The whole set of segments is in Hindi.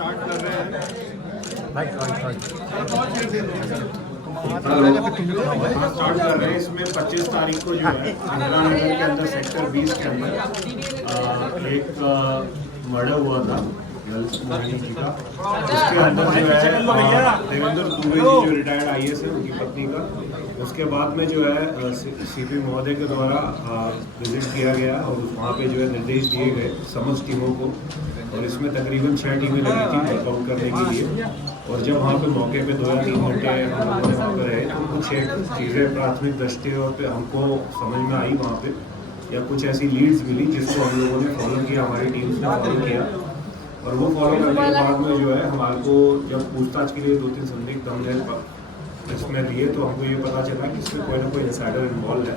स्टार्ट कर रहे हैं। स्टार्ट कर रहे हैं। इसमें 25 तारीख को जो है इंदिरा नगर के अंदर सेक्टर 20 के अंदर एक मर्डर हुआ था मोहिनी जी का। उसके अंदर जो है देवेंद्र दुबे जी जो रिटायर्ड IAS है उनकी पत्नी का, उसके बाद में जो है CP महोदय के द्वारा विजिट किया गया और वहाँ पे जो है निर्देश दिए गए समस्त टीमों को, और इसमें तकरीबन 6 टीमें लगी थी वर्कआउट करने के लिए। और जब वहाँ पे मौके पे 2 या 3 घंटे हम लोगों ने वहाँ पे रहे तो कुछ एक चीज़ें प्राथमिक दृष्टि और पे हमको समझ में आई वहाँ पे, या कुछ ऐसी लीड्स मिली जिसको हम लोगों ने फॉलो किया, हमारी टीम्स ने फॉलो किया। और वो फॉलो करने के बाद में जो है हमारे को जब पूछताछ के लिए 2-3 संदिग्ध हमने इसमें दिए तो हमको ये पता चला कि इसमें कोई ना कोई इंसाइडर इन्वॉल्व है।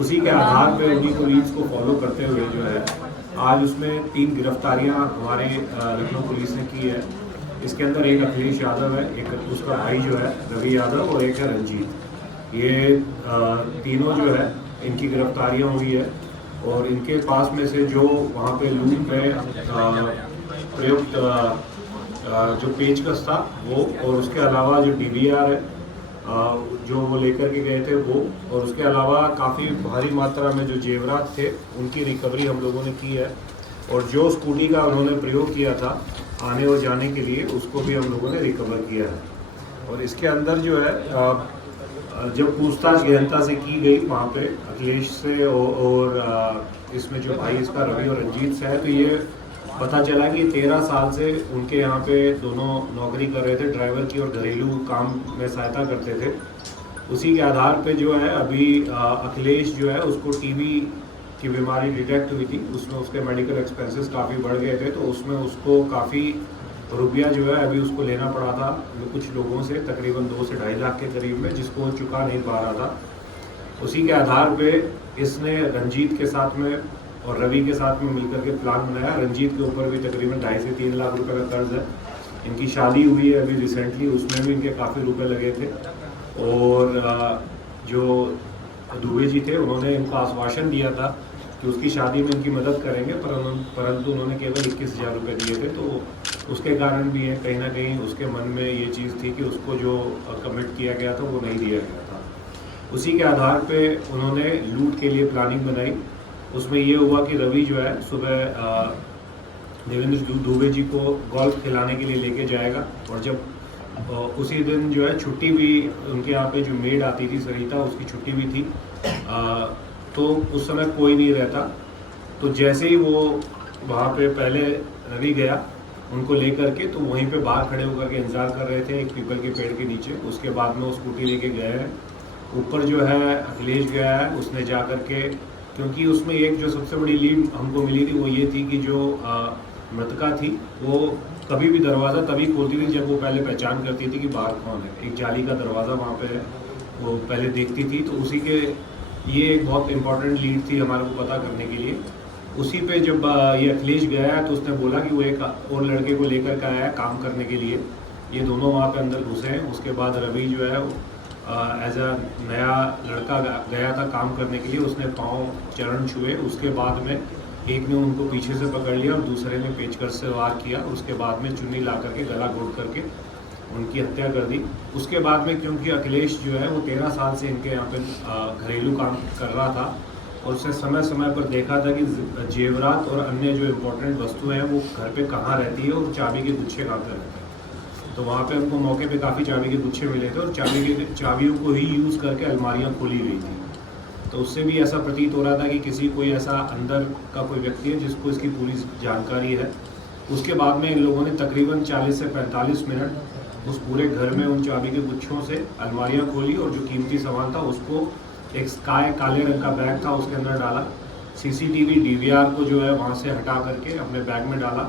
उसी के आधार पे उन्हीं को लीड्स को फॉलो करते हुए जो है आज उसमें 3 गिरफ्तारियां हमारे लखनऊ पुलिस ने की है। इसके अंदर एक अखिलेश यादव है, एक उसका भाई जो है रवि यादव, और एक है रंजीत। ये तीनों जो है इनकी गिरफ्तारियां हुई है। और इनके पास में से जो वहाँ पे लूट में प्रयुक्त जो पेचकस था वो, और उसके अलावा जो DVR है जो वो लेकर के गए थे वो, और उसके अलावा काफ़ी भारी मात्रा में जो जेवरात थे उनकी रिकवरी हम लोगों ने की है। और जो स्कूटी का उन्होंने प्रयोग किया था आने और जाने के लिए उसको भी हम लोगों ने रिकवर किया है। और इसके अंदर जो है जब पूछताछ गहनता से की गई वहाँ पे अखिलेश से और इसमें जो भाई इसका रवि और रंजीत से है, तो ये पता चला कि 13 साल से उनके यहाँ पे दोनों नौकरी कर रहे थे, ड्राइवर की और घरेलू काम में सहायता करते थे। उसी के आधार पे जो है अभी अखिलेश जो है उसको TB की बीमारी डिटेक्ट हुई थी, उसमें उसके मेडिकल एक्सपेंसेस काफ़ी बढ़ गए थे, तो उसमें उसको काफ़ी रुपया जो है अभी उसको लेना पड़ा था कुछ लोगों से, तकरीबन 2 से 2.5 लाख के करीब में, जिसको वो चुका नहीं पा रहा था। उसी के आधार पे इसने रंजीत के साथ में और रवि के साथ में मिलकर के प्लान बनाया। रंजीत के ऊपर भी तकरीबन 2.5 से 3 लाख रुपए का कर्ज है। इनकी शादी हुई है अभी रिसेंटली, उसमें भी इनके काफ़ी रुपए लगे थे। और जो दुबे जी थे उन्होंने इनको आश्वासन दिया था कि उसकी शादी में इनकी मदद करेंगे, परंतु उन्होंने केवल 21,000 रुपये दिए थे। तो उसके कारण भी है कहीं ना कहीं उसके मन में ये चीज़ थी कि उसको जो कमिट किया गया था वो नहीं दिया गया था। उसी के आधार पे उन्होंने लूट के लिए प्लानिंग बनाई। उसमें ये हुआ कि रवि जो है सुबह देवेंद्र दुबे जी को गोल्फ खिलाने के लिए लेके जाएगा, और जब उसी दिन जो है छुट्टी भी उनके यहाँ पे जो मेड आती थी सरिता, उसकी छुट्टी भी थी, तो उस समय कोई नहीं रहता। तो जैसे ही वो वहाँ पे पहले रवि गया उनको लेकर के, तो वहीं पे बाहर खड़े होकर के इंतजार कर रहे थे एक पीपल के पेड़ के नीचे। उसके बाद में वो स्कूटी लेके गए हैं ऊपर, जो है अखिलेश गया है, उसने जा कर के, क्योंकि उसमें एक जो सबसे बड़ी लीड हमको मिली थी वो ये थी कि जो मृतका थी वो कभी भी दरवाज़ा तभी खोलती थी जब वो पहले पहचान करती थी कि बाहर कौन है। एक जाली का दरवाज़ा वहाँ पे वो पहले देखती थी, तो उसी के ये एक बहुत इंपॉर्टेंट लीड थी हमारे को पता करने के लिए। उसी पे जब ये अखिलेश गया है तो उसने बोला कि वो एक और लड़के को लेकर के आया है काम करने के लिए। ये दोनों वहाँ पे अंदर घुसे हैं। उसके बाद रवि जो है एज अ नया लड़का गया था काम करने के लिए, उसने पाँव चरण छुए। उसके बाद में एक ने उनको पीछे से पकड़ लिया और दूसरे ने पेचकस से वार किया। उसके बाद में चुन्नी ला करके गला घोट करके उनकी हत्या कर दी। उसके बाद में क्योंकि अखिलेश जो है वो 13 साल से इनके यहाँ पे घरेलू काम कर रहा था, और उसने समय समय पर देखा था कि जेवरात और अन्य जो इम्पोर्टेंट वस्तुएं हैं वो घर पे कहाँ रहती है और चाबी के गुच्छे कहाँ पर रहते हैं। तो वहाँ पे उनको मौके पे काफ़ी चाबी के गुच्छे मिले थे, और चाबियों को ही यूज़ करके अलमारियाँ खोली गई थी। तो उससे भी ऐसा प्रतीत हो रहा था कि किसी कोई ऐसा अंदर का कोई व्यक्ति है जिसको इसकी पूरी जानकारी है। उसके बाद में इन लोगों ने तकरीबन 40 से 45 मिनट उस पूरे घर में उन चाबी के गुच्छों से अलमारियाँ खोली, और जो कीमती सामान था उसको एक काले रंग का बैग था उसके अंदर डाला। CCTV DVR को जो है वहाँ से हटा करके अपने बैग में डाला,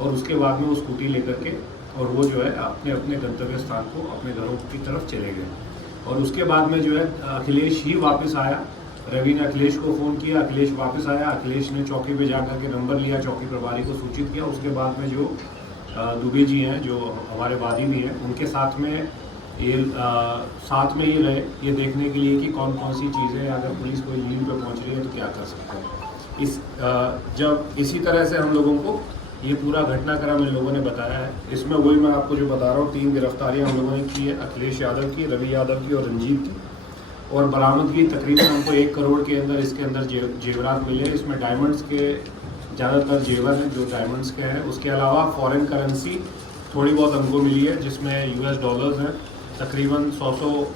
और उसके बाद में वो स्कूटी लेकर के और वो जो है अपने अपने गंतव्य स्थान को अपने घरों की तरफ चले गए। और उसके बाद में जो है अखिलेश ही वापस आया। रवि ने अखिलेश को फ़ोन किया, अखिलेश वापस आया। अखिलेश ने चौकी पे जा कर के नंबर लिया, चौकी प्रभारी को सूचित किया। उसके बाद में जो दुबे जी हैं जो हमारे वादी भी हैं, उनके साथ में ये रहे ये देखने के लिए कि कौन कौन सी चीज़ें, अगर पुलिस कोई लीड पे पहुंच रही है तो क्या कर सकते हैं। जब इसी तरह से हम लोगों को ये पूरा घटनाक्रम इन लोगों ने बताया है। इसमें वही मैं आपको जो बता रहा हूँ, 3 गिरफ्तारियां हम लोगों ने की है, अखिलेश यादव की, रवि यादव की और रंजीत की। और बरामदगी तकरीबन हमको 1 करोड़ के अंदर इसके अंदर जेवरात मिले। इसमें डायमंड्स के ज़्यादातर जेवर हैं जो डायमंड्स के हैं। उसके अलावा फॉरेन करेंसी थोड़ी बहुत हमको मिली है, जिसमें US डॉलर्स हैं तकरीबन 100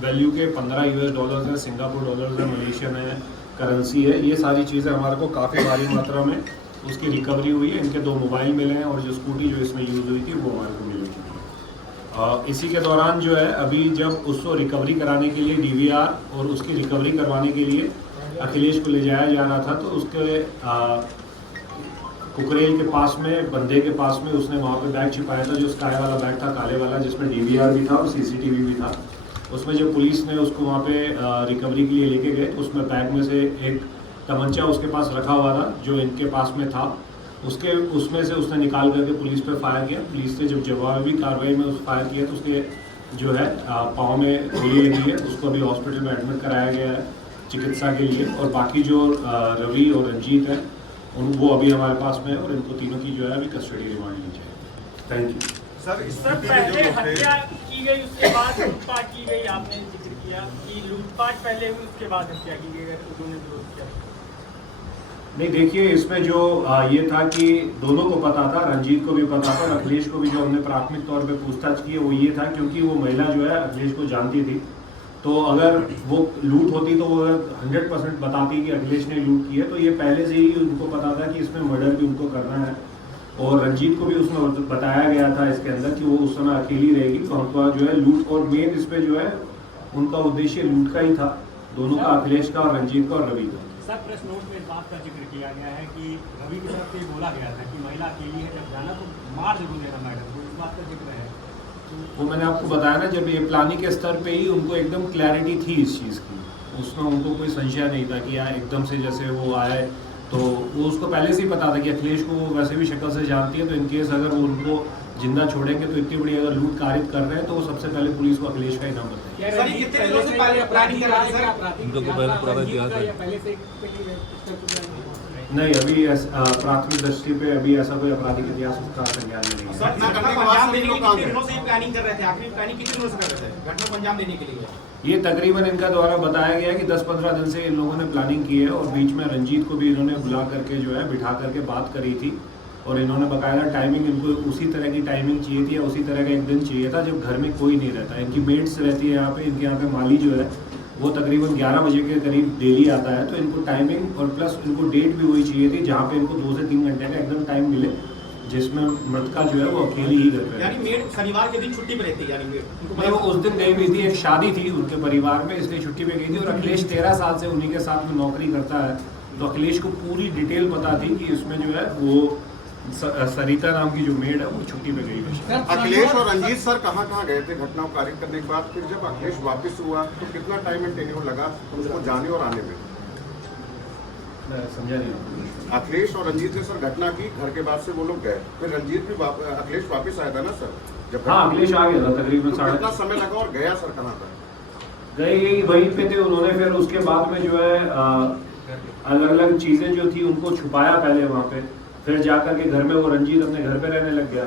वैल्यू के 15 US डॉलर्स हैं, सिंगापुर डॉलर्स हैं, मलेशियन है, करेंसी है। ये सारी चीज़ें हमारे को काफ़ी भारी मात्रा में उसकी रिकवरी हुई है। इनके 2 मोबाइल मिले हैं और जो स्कूटी जो इसमें यूज़ हुई थी वो हमारे को मिली थी। इसी के दौरान जो है अभी जब उसको रिकवरी कराने के लिए DVR और उसकी रिकवरी करवाने के लिए अखिलेश को ले जाया जा रहा था, तो उसके कुकरेल के पास में, बंदे के पास में उसने वहाँ पे बैग छिपाया था, जो स्काई वाला बैग था, काले वाला, जिसमें DVR भी था और CCTV भी था। उसमें जब पुलिस ने उसको वहाँ पे रिकवरी के लिए लेके गए तो उसमें बैग में से एक तमंचा उसके पास रखा हुआ था जो इनके पास में था। उसमें से उसने निकाल करके पुलिस पे फायर किया। पुलिस ने जब जवाबी कार्रवाई में उस फायर किया तो उसके जो है पाँव में गोली लगी है। उसको अभी हॉस्पिटल में एडमिट कराया गया है चिकित्सा के लिए। और बाकी जो रवि और रंजीत हैं वो अभी हमारे पास में है और इनको तीनों की जो है अभी कस्टडी रिमांड ली जाएगी। Thank you sir. पहले हत्या की गई, उसके बाद लूटपाट की गई। आपने जिक्र किया कि लूटपाट पहले हुई, उसके बाद हत्या की गई, उन्होंने विरोध किया। नहीं, देखिए इसमें जो ये था कि दोनों को पता था, रंजीत को भी पता था और अखिलेश को भी जो हमने प्राथमिक तौर पे पूछताछ की है वो ये था क्योंकि वो महिला जो है अखिलेश को जानती थी। तो अगर वो लूट होती तो वो 100% बताती कि अखिलेश ने लूट की है। तो ये पहले से ही उनको पता था कि इसमें मर्डर भी उनको करना है। और रंजीत को भी उसमें बताया गया था इसके अंदर कि वो उस समय अकेली रहेगी, तो हमको जो है लूट, और मेन इस पे जो है उनका उद्देश्य लूट का ही था, दोनों का, अखिलेश का और रंजीत का और रवि का। सर, प्रेस नोट में इस बात का जिक्र किया गया है कि रवि की तरफ से बोला गया था कि महिला अकेली है, जब जाना तो मार जरूर देना मैडम को, इस बात का जिक्र है। वो मैंने आपको बताया ना, जब ये प्लानिंग के स्तर पे ही उनको एकदम क्लैरिटी थी इस चीज़ की, उसमें उनको कोई संशय नहीं था कि यार एकदम से जैसे वो आए, तो वो उसको पहले से ही पता था कि अखिलेश को वो वैसे भी शक्ल से जानती है। तो इनकेस अगर वो उनको जिंदा छोड़ेंगे तो इतनी बड़ी अगर लूट कारित कर रहे हैं तो वो सबसे पहले पुलिस को अखिलेश का ही नाम बताएंगे। नहीं, अभी प्राथमिक दृष्टि पे अभी ऐसा कोई आपराधिक इतिहास उसका संज्ञान में नहीं है। ये तकरीबन इनका द्वारा बताया गया है कि 10-15 दिन से इन लोगों ने प्लानिंग की है और बीच में रंजीत को भी इन्होंने बुला करके जो है बिठा करके बात करी थी और इन्होंने बकायदा टाइमिंग, इनको उसी तरह की टाइमिंग चाहिए थी या उसी तरह का एक दिन चाहिए था जब घर में कोई नहीं रहता। इनकी मेड्स रहती है यहाँ पे, इनके यहाँ पे माली जो है वो तकरीबन 11 बजे के करीब डेली आता है। तो इनको टाइमिंग और प्लस इनको डेट भी वही चाहिए थी जहाँ पे इनको 2 से 3 घंटे का एकदम टाइम मिले जिसमें मृतका जो है वो अकेली ही घर पे, यानी मेड शनिवार के दिन छुट्टी पे रहती है, यानी मेड नहीं, वो उस दिन गई हुई थी, एक शादी थी उनके परिवार में, इसलिए छुट्टी पे गई थी। और अखिलेश 13 साल से उन्हीं के साथ में नौकरी करता है, तो अखिलेश को पूरी डिटेल पता थी कि इसमें जो है वो सरिता नाम की जो मेड है वो छुट्टी पे गई है। अखिलेश और रंजीत सर कहाँ गए थे घटना को कारित करने के बाद? फिर जब अखिलेश वापस हुआ तो कितना टाइम एंड टेन्योर लगा उनको जाने और आने में? समझा नहीं। अखिलेश और रंजीत ने सर घटना की, घर के बाद से वो लोग गए, फिर रंजीत भी अखिलेश वापस आया था ना सर जब? हाँ, अखिलेश आ गया था तकरीबन। तो कितना समय लगा और गया सर कहाँ था? गए वहीं पे थे उन्होंने। फिर उसके बाद में जो है अलग अलग चीजें जो थी उनको छुपाया पहले वहाँ पे, फिर जाकर के घर में वो रंजीत अपने घर पे रहने लग गया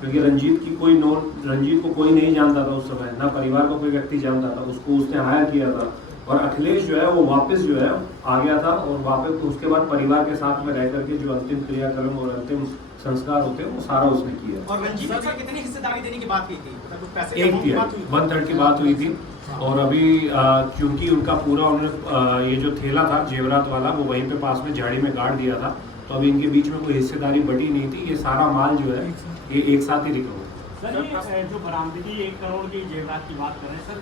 क्योंकि रंजीत को कोई नहीं जानता था उस समय, ना परिवार को कोई व्यक्ति जानता था। उसको उसने हायर किया था और अखिलेश जो है वो वापस जो है आ गया था और वापस उसके बाद परिवार के साथ में रह करके जो अंतिम क्रियाक्रम और अंतिम संस्कार होते हैं वो सारा उसने किया। और रंजीत सर कितनी हिस्सेदारी देने की बात की थी? मतलब पैसे एक थी, 1/3 की बात हुई थी। और अभी क्योंकि उनका पूरा उन्होंने ये जो थैला था जेवरात वाला वो वहीं पे पास में झाड़ी में गाड़ दिया था, तो अभी इनके बीच में कोई हिस्सेदारी बटी नहीं थी। ये सारा माल जो है ये एक साथ ही रिकवर। सर, ये जो बरामदगी 1 करोड़ की जेवरात की बात कर रहे हैं सर,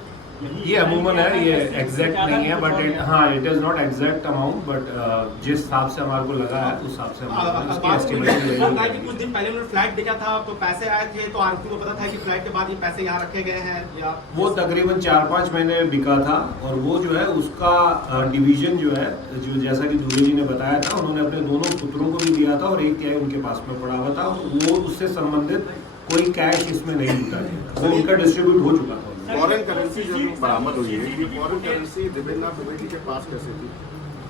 ये अमूमन है, ये एग्जैक्ट नहीं है, बट हाँ it is not exact amount, but जिस हिसाब से हमारे को लगा है उस हिसाब से कुछ दिन पहले उन्होंने फ्लैट देखा था तो पैसे आए थे, तो आरोपी को पता था कि फ्लैट के बाद ये पैसे यहाँ रखे गए हैं, या वो तकरीबन 4-5 महीने बिका था। और वो जो है उसका डिवीजन जो है, जो जैसा कि दुबे जी ने बताया था, उन्होंने अपने दोनों पुत्रों को भी दिया था और 1 तिहाई उनके पास में पड़ा हुआ था। वो उससे संबंधित कोई कैश इसमें नहीं लूटा गया, वो उनका डिस्ट्रीब्यूट हो चुका था। फॉरेन करेंसी जो बरामद हुई है, ये फॉरेन करेंसी देवेंद्र दुबे जी के पास कैसे थी?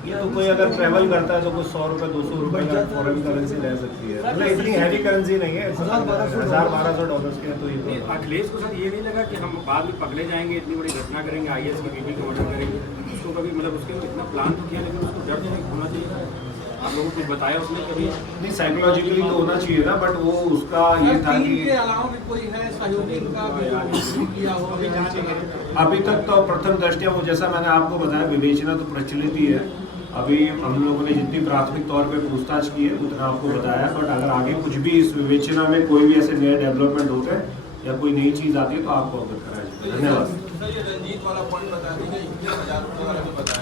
ये तो कोई अगर ट्रैवल करता है तो कुछ 100 रुपये 200 रुपये का फॉरेन करेंसी रह सकती है, मतलब इतनी हैवी करेंसी नहीं है, $1000-1200 के तो ये अखिलेश को सर ये नहीं लगा कि हम बाद में पकड़े जाएंगे, इतनी बड़ी घटना करेंगे, IAS की बीवी को मर्डर करेंगे, उसको कभी मतलब उसके इतना प्लान तो किया लेकिन उसको डर नहीं होना चाहिए? आप लोगों को कुछ बताया उसने कभी? नहीं, साइकोलॉजिकली तो होना चाहिए ना, बट वो उसका ये था कि के अलावा भी कोई है सहयोगी का भी किया हो अभी तक तो प्रथम दृष्टया वो जैसा मैंने आपको बताया विवेचना तो प्रचलित ही है। अभी हम लोगों ने जितनी प्राथमिक तौर पे पूछताछ की है उतना आपको बताया, बट अगर आगे कुछ भी इस विवेचना में कोई भी ऐसे नए डेवलपमेंट होते हैं या कोई नई चीज़ आती है तो आपको अवगत कराया जाएगा। धन्यवाद। रंजीत वाला पॉइंट बता दीजिए, 21,000 रुपये वाला भी बताया